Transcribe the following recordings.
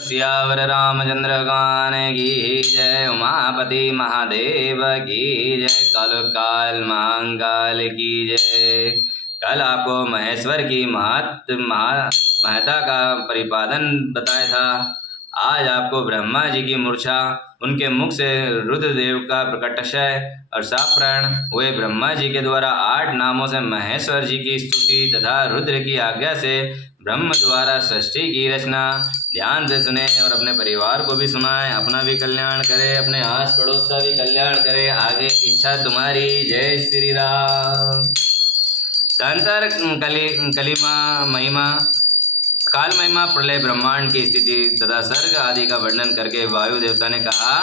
सियावर रामचंद्र गान की जय। उमापति महादेव की जय। काल महाकाल की जय। कल आपको महेश्वर की महत्ता का प्रतिपादन बताया था। आज आपको ब्रह्मा जी की मूर्छा, उनके मुख से रुद्रदेव का प्रकटाशय और साप्रायण हुए ब्रह्मा जी के द्वारा 8 नामों से महेश्वर जी की स्तुति तथा रुद्र की आज्ञा से ब्रह्म द्वारा सृष्टि की रचना ध्यान से सुने और अपने परिवार को भी सुनाएं। अपना भी कल्याण करे, अपने आस पड़ोस का भी कल्याण करे। आगे इच्छा तुम्हारी। जय श्री राम। तदंतर कलिमा महिमा, काल महिमा, प्रलय, ब्रह्मांड की स्थिति तथा सर्ग आदि का वर्णन करके वायु देवता ने कहा,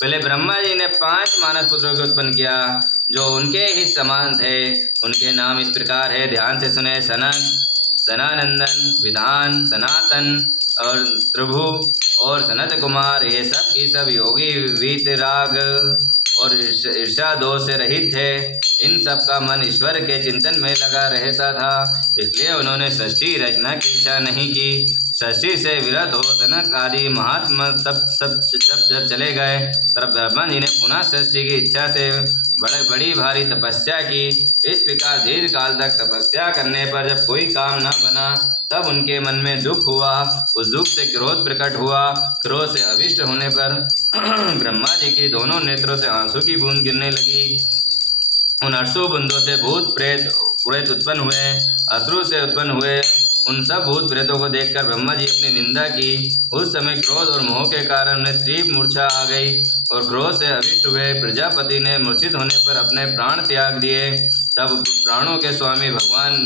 पहले ब्रह्मा जी ने 5 मानस पुत्रों को उत्पन्न किया जो उनके ही समान थे। उनके नाम इस प्रकार है, ध्यान से सुने। सनक, सनानंदन, विधान, सनातन और त्रिभु और सनत कुमार। ये सब की सब योगी, वीतराग और ईर्षा दोष से रहित थे। इन सब का मन ईश्वर के चिंतन में लगा रहता था, इसलिए उन्होंने सृष्टि रचना की इच्छा नहीं की। सृष्टि से विरत हो सनक आदि महात्मा तब जब चले गए, तब ब्रह्मा जी ने पुनः सृष्टि की इच्छा से बड़ी भारी तपस्या की। इस प्रकार दीर्घ काल तक तपस्या करने पर जब कोई काम न बना, तब उनके मन में दुख हुआ। उस दुख से क्रोध प्रकट हुआ। क्रोध से अविष्ट होने पर ब्रह्मा जी की दोनों नेत्रों से आंसू की बूंद गिरने लगी। उन अश्रु बूंदों से भूत प्रेत उत्पन्न हुए। अश्रु से उत्पन्न हुए उन सब भूत प्रेतों को देखकर ब्रह्मा जी अपनी निंदा की। उस समय क्रोध और मोह के कारण उन्हें तीव्र मूर्छा आ गई और क्रोध से अभिष्ट हुए। प्रजापति ने मूर्छित होने पर अपने प्राण त्याग दिए। तब प्राणों के स्वामी भगवान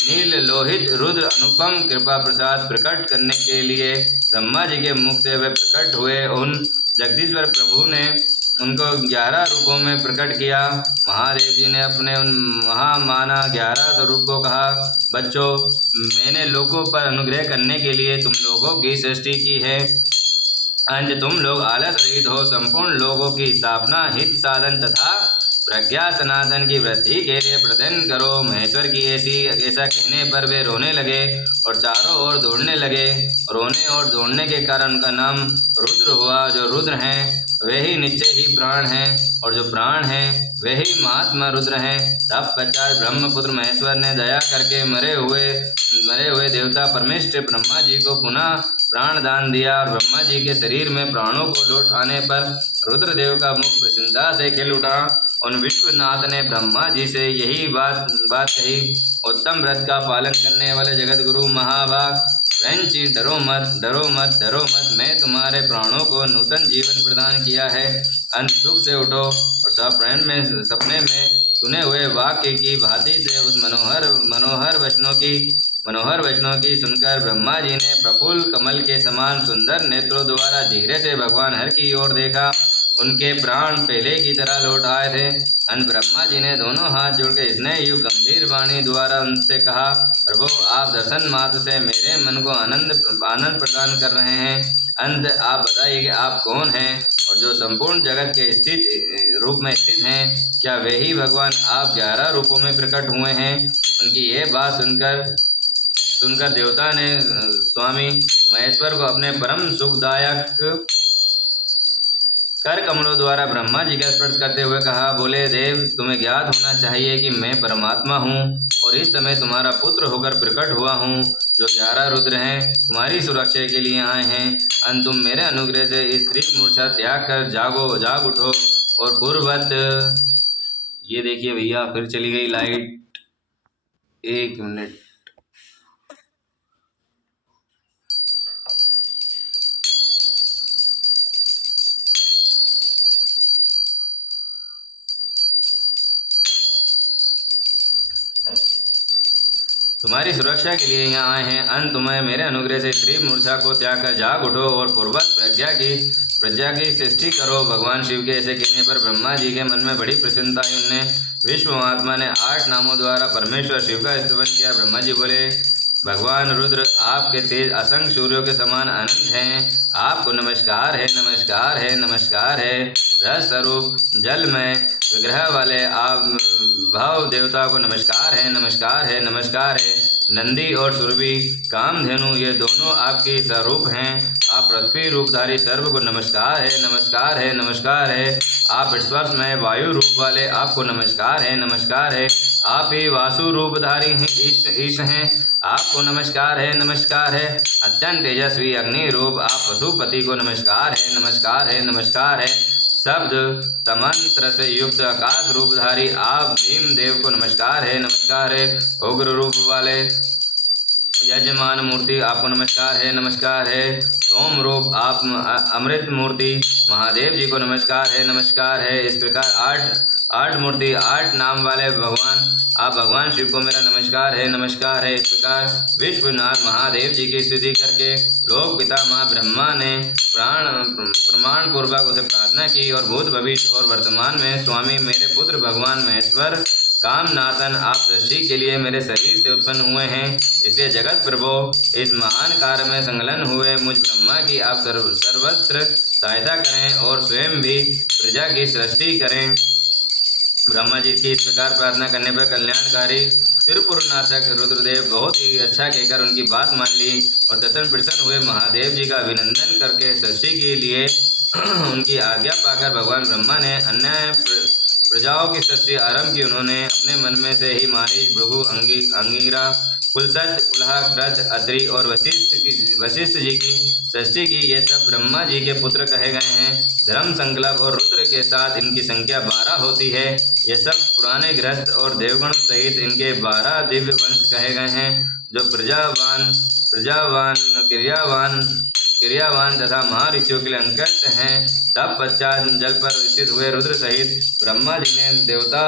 नील लोहित रुद्र अनुपम कृपा प्रसाद प्रकट करने के लिए ब्रह्मा जी के मुख से वे प्रकट हुए। उन जगदीश्वर प्रभु ने उनको 11 रूपों में प्रकट किया। महादेव जी ने अपने उन महामाना 11 स्वरूप को कहा, बच्चों, मैंने लोगों पर अनुग्रह करने के लिए तुम लोगों की सृष्टि की है। अंज तुम लोग आलस रहित हो संपूर्ण लोगों की स्थापना, हित साधन तथा प्रज्ञा सनातन की वृद्धि के लिए प्रयत्न करो। महेश्वर की ऐसा कहने पर वे रोने लगे और चारों ओर दौड़ने लगे। रोने और दौड़ने के कारण उनका नाम रुद्र हुआ। जो रुद्र हैं वे ही निश्चय ही प्राण हैं और जो प्राण हैं वे ही महात्मा रुद्र हैं। तब पश्चात ब्रह्मपुत्र महेश्वर ने दया करके मरे हुए देवता परमेश्वर ब्रह्मा जी को पुनः प्राण दान दिया और ब्रह्मा जी के शरीर में प्राणों को लौट आने पर रुद्रदेव का मुख प्रसन्नता से खिल उठा। उन विश्वनाथ ने ब्रह्मा जी से यही बात कही, उत्तम व्रत का पालन करने वाले जगत गुरु महाभाग, वंची डरो मत, मैं तुम्हारे प्राणों को नूतन जीवन प्रदान किया है। अंत सुख से उठो और सपने में सुने हुए वाक्य की भांति से उस मनोहर वचनों की सुनकर ब्रह्मा जी ने प्रफुल्ल कमल के समान सुंदर नेत्रों द्वारा धीरे से भगवान हर की ओर देखा। उनके प्राण पहले की तरह लौट आए थे। अंत ब्रह्मा जी ने दोनों हाथ जोड़कर स्नेह युक्त गंभीर वाणी द्वारा उनसे कहा, प्रभु, आप दर्शन मात्र से मेरे मन को आनंद प्रदान कर रहे हैं। अंत आप बताइए कि आप कौन हैं और जो संपूर्ण जगत के रूप में स्थित हैं, क्या वे ही भगवान आप 11 रूपों में प्रकट हुए हैं? उनकी यह बात सुनकर देवता ने स्वामी महेश्वर को अपने परम सुखदायक कर कमलों द्वारा ब्रह्मा जी का स्पर्श करते हुए कहा, बोले देव, तुम्हें ज्ञात होना चाहिए कि मैं परमात्मा हूँ और इस समय तुम्हारा पुत्र होकर प्रकट हुआ हूँ। जो 11 रुद्र हैं तुम्हारी सुरक्षा के लिए आए हैं। अंत तुम मेरे अनुग्रह से इस स्त्री मूर्छा त्याग कर जाग उठो और पूर्ववत। ये देखिए भैया, फिर चली गई लाइट। 1 मिनट। तुम्हारी सुरक्षा के लिए यहाँ आए हैं। अंत तुम्हें मेरे अनुग्रह से स्त्री मूर्छा को त्याग कर जाग उठो और पूर्वक प्रज्ञा की सृष्टि करो। भगवान शिव के ऐसे कहने पर ब्रह्मा जी के मन में बड़ी प्रसन्नता आई। उन्हें विश्व महात्मा ने 8 नामों द्वारा परमेश्वर शिव का स्तवन किया। ब्रह्मा जी बोले, भगवान रुद्र, आपके तेज असंख्य सूर्यों के समान अनंत हैं। आपको नमस्कार है, नमस्कार है, नमस्कार है। रस स्वरूप जल में विग्रह वाले आप भाव देवता को नमस्कार है, नमस्कार है, नमस्कार है। नंदी और सुरभि कामधेनु ये दोनों आपके स्वरूप हैं। आप पृथ्वी रूपधारी सर्व को नमस्कार है, नमस्कार है, नमस्कार है। आप स्पर्श में वायु रूप वाले आपको नमस्कार है, नमस्कार है। आप ही वासु रूपधारी हैं, ईश हैं, आपको नमस्कार है, नमस्कार है। अत्यंत तेजस्वी अग्नि रूप आप पशुपति को नमस्कार है, नमस्कार है, नमस्कार है। शब्द तमंत्र से युक्त आकाश रूपधारी आप भीम देव को नमस्कार है, नमस्कार है। उग्र रूप वाले यजमान मूर्ति आपको नमस्कार है, नमस्कार है। सोम रूप आप अमृत मूर्ति महादेव जी को नमस्कार है, नमस्कार है। इस प्रकार आठ मूर्ति 8 नाम वाले भगवान आप भगवान शिव को मेरा नमस्कार है, नमस्कार है। इस प्रकार विश्वनाथ महादेव जी की स्तुति करके लोक पिता माँ ब्रह्मा ने प्रमाण पूर्वक उसे प्रार्थना की और भूत भविष्य और वर्तमान में स्वामी मेरे पुत्र भगवान महेश्वर काम नाशन आप सृष्टि के लिए मेरे शरीर से उत्पन्न हुए हैं, इसलिए जगत प्रभो इस महान कार्य में संलग्न हुए मुझ ब्रह्मा की आप सर्वत्र सहायता करें और स्वयं भी प्रजा की सृष्टि करें। ब्रह्मा जी की इस प्रकार प्रार्थना करने पर कल्याणकारी त्रिपुर नाशक रुद्रदेव बहुत ही अच्छा कहकर उनकी बात मान ली और तत्न प्रसन्न हुए। महादेव जी का अभिनंदन करके सृष्टि के लिए उनकी आज्ञा पाकर भगवान ब्रह्मा ने अन्य प्रजाओं की सृष्टि आरंभ की। उन्होंने अपने मन में से ही मारीच, भृगु, अंगिरा, कुलसत, कुल्हा, क्रच, अत्रि और वशिष्ठ जी की सृष्टि की। ये सब ब्रह्मा जी के पुत्र कहे गए हैं। धर्म संकल्प और रुद्र के साथ इनकी संख्या 12 होती है। ये सब पुराने गृहस्थ और देवगण सहित इनके 12 दिव्य वंश कहे गए हैं, जो क्रियावान तथा महर्षियों के लिए अंकित हैं। तब पश्चात जल पर स्थित हुए रुद्र सहित ब्रह्मा जी ने देवता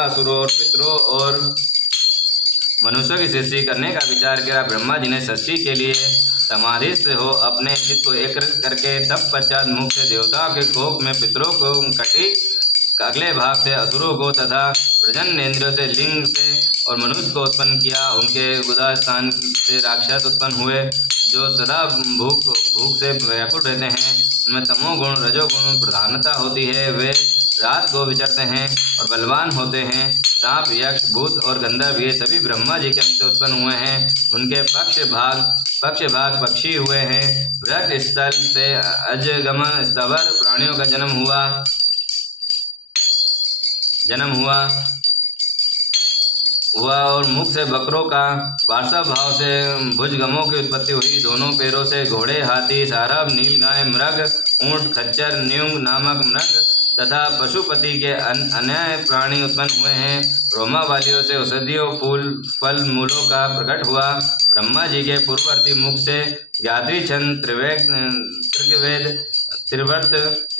असुरों और पितरों और मनुष्यों की सृष्टि करने का विचार किया। ब्रह्मा जी ने सृष्टि के लिए समाधिस्थ हो अपने चित्त को एकाग्र करके तब पश्चात मुख से देवताओं के कोख में पितरों को कटी अगले भाग से असुरों को तथा प्रजननेन्द्रियों से लिंग से और मनुष्य को उत्पन्न किया। उनके गुदा स्थान से राक्षस उत्पन्न हुए जो सदा भूख से व्याकुल रहते हैं। उनमें तमोगुण रजोगुण प्रधानता होती है। वे रात को विचरते हैं और बलवान होते हैं। सांप, यक्ष, भूत और गंधर्व ये सभी ब्रह्मा जी के अंश से उत्पन्न हुए हैं। उनके पक्ष भाग पक्षी हुए हैं। वृक्ष स्थल से अजगम स्थवर प्राणियों का जन्म हुआ और मुख से बकरों का, पार्श्व भाव से भुजगमों की उत्पत्ति हुई। दोनों पैरों से घोड़े, हाथी, सारब, नीलगाय, मृग, ऊंट, खच्चर, न्यूंग नामक मृग तथा पशुपति के अन्य प्राणी उत्पन्न हुए हैं। रोमावलियों से औषधियों, फूल, फल, मूलों का प्रकट हुआ। ब्रह्मा जी के पूर्ववर्ती मुख से गायत्री छंद, त्रिवेद, त्रिवर्त,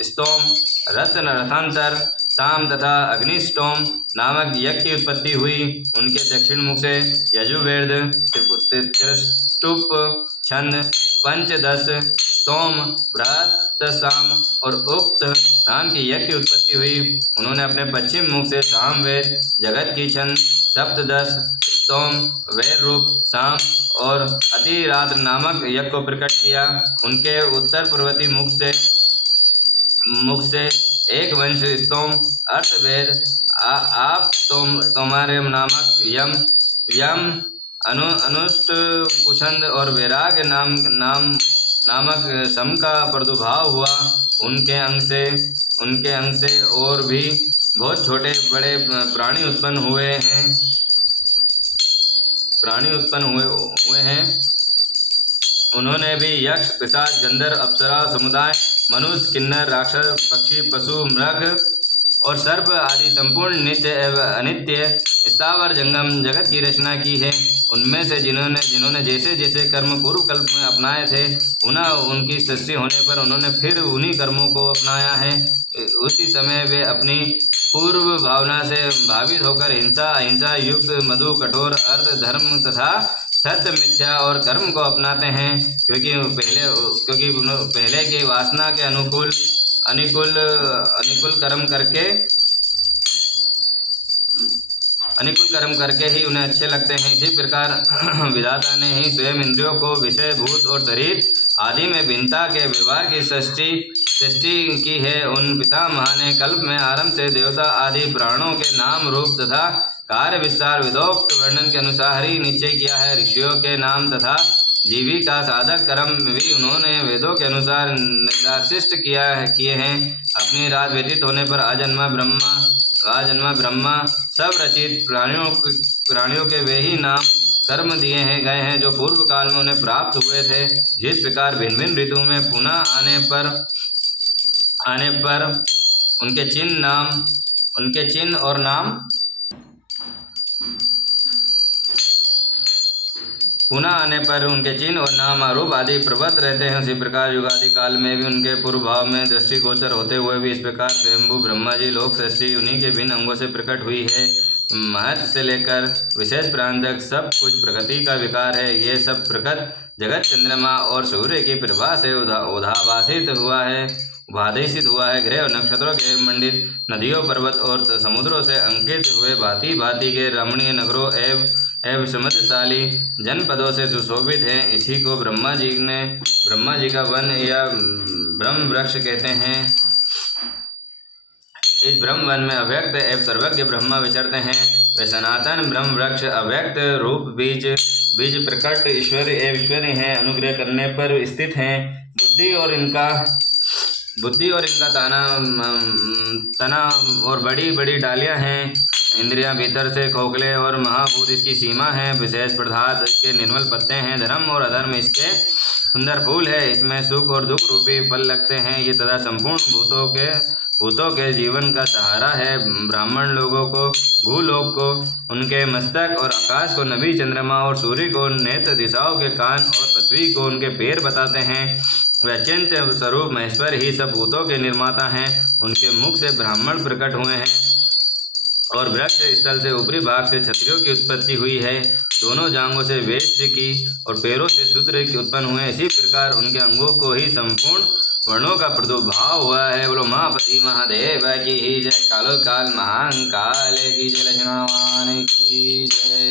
स्तोम, रथांतर, साम तथा अग्निष्टोम नामक यज्ञ की उत्पत्ति हुई। उनके दक्षिण मुख से यजुर्वेद, त्रिष्टुप छंद, पंचदश, स्तोम, बृहत, साम और उक्त नाम की यज्ञ की उत्पत्ति हुई। उन्होंने अपने पश्चिम मुख से सामवेद, जगत की छंद, सप्तदश, स्तोम, वैर रूप, साम और अतिरात्र नामक यज्ञ को प्रकट किया। उनके उत्तर पूर्वती मुख से एक वंश स्तोम, अर्थवेद, आप तोमारे नामक यम, अनुष्ट पुछंद और वैराग्य नामक सम का प्रादुर्भाव हुआ। उनके अंग से और भी बहुत छोटे बड़े प्राणी उत्पन्न हुए हैं। उन्होंने भी यक्ष, पिशाच, गंधर्व, अप्सरा समुदाय, मनुष्य, किन्नर, राक्षस, पक्षी, पशु, मृग और सर्प आदि संपूर्ण नित्य एवं अनित्य स्थावर जंगम जगत की रचना की है। उनमें से जिन्होंने जैसे जैसे कर्म पूर्व कल्प में अपनाए थे, पुनः उनकी सृष्टि होने पर उन्होंने फिर उन्हीं कर्मों को अपनाया है। उसी समय वे अपनी पूर्व भावना से भावित होकर हिंसा, अहिंसा युक्त, मधु, कठोर, अर्थ, धर्म तथा सत्य, मिथ्या और कर्म को अपनाते हैं, क्योंकि पहले की वासना के अनुकूल कर्म करके ही उन्हें अच्छे लगते हैं। इसी प्रकार विधाता ने ही स्वयं इंद्रियों को विषय, भूत और शरीर आदि में भिन्नता के व्यवहार की सृष्टि की है। उन पितामह ने कल्प में आरंभ से देवता आदि प्राणों के नाम रूप तथा कार्य विस्तार विधोक्त वर्णन के अनुसार ही निश्चय किया है। ऋषियों के नाम तथा जीविका साधक कर्म भी उन्होंने वेदों के अनुसार निर्दिष्ट किए हैं। अपनी रात व्यतीत होने पर आजन्मा ब्रह्मा सब रचित प्राणियों के वे ही नाम कर्म दिए गए हैं जो पूर्व काल में उन्हें प्राप्त हुए थे। जिस प्रकार भिन्न भिन्न ऋतुओं में पुनः आने पर उनके चिन्ह और नाम रूप आदि प्रबत रहते हैं, उसी प्रकार युगादि काल में भी उनके पूर्व भाव में दृष्टिगोचर होते हुए भी इस प्रकार स्वयंभू ब्रह्मा जी लोक सृष्टि उन्हीं के भिन्न अंगों से प्रकट हुई है। महत से लेकर विशेष प्रांत तक सब कुछ प्रकृति का विकार है। ये सब प्रकट जगत चंद्रमा और सूर्य की प्रभा से उद्भासित हुआ है। ग्रह और नक्षत्रों के मंडित, नदियों पर्वत और समुद्रों से अंकित हुए भांति भांति के रमणीय नगरों एवं समृद्धशाली जनपदों से सुशोभित हैं। इसी को ब्रह्मा जी का वन या ब्रह्म वृक्ष कहते हैं। इस ब्रह्म वन में अव्यक्त एवं सर्वज्ञ ब्रह्मा विचरते हैं। वे सनातन ब्रह्म वृक्ष अव्यक्त रूप बीज प्रकट ईश्वर एवं ईश्वरी हैं, अनुग्रह करने पर स्थित हैं। बुद्धि और इनका तना और बड़ी बड़ी डालियां हैं। इंद्रियां भीतर से खोखले और महाभूत इसकी सीमा है। विशेष पदार्थ इसके निर्मल पत्ते हैं। धर्म और अधर्म इसके सुंदर फूल है। इसमें सुख और दुख रूपी फल लगते हैं। ये तथा संपूर्ण भूतों के जीवन का सहारा है। ब्राह्मण लोगों को भूलोक को उनके मस्तक और आकाश को नभी, चंद्रमा और सूर्य को नेत्र, दिशाओं के कान और पृथ्वी को उनके पैर बताते हैं। वे अचिंत स्वरूप महेश्वर ही सब भूतों के निर्माता हैं। उनके मुख से ब्राह्मण प्रकट हुए हैं और वृक्ष स्थल से ऊपरी भाग से क्षत्रियों की उत्पत्ति हुई है। दोनों जांघों से वैश्य की और पैरों से शूद्र की उत्पन्न हुए। इसी प्रकार उनके अंगों को ही संपूर्ण वर्णों का प्रादुर्भाव हुआ है। बोलो उमापति महादेव की जय। कालो काल महाकाल की जय। लक्ष्मण भगवान की जय।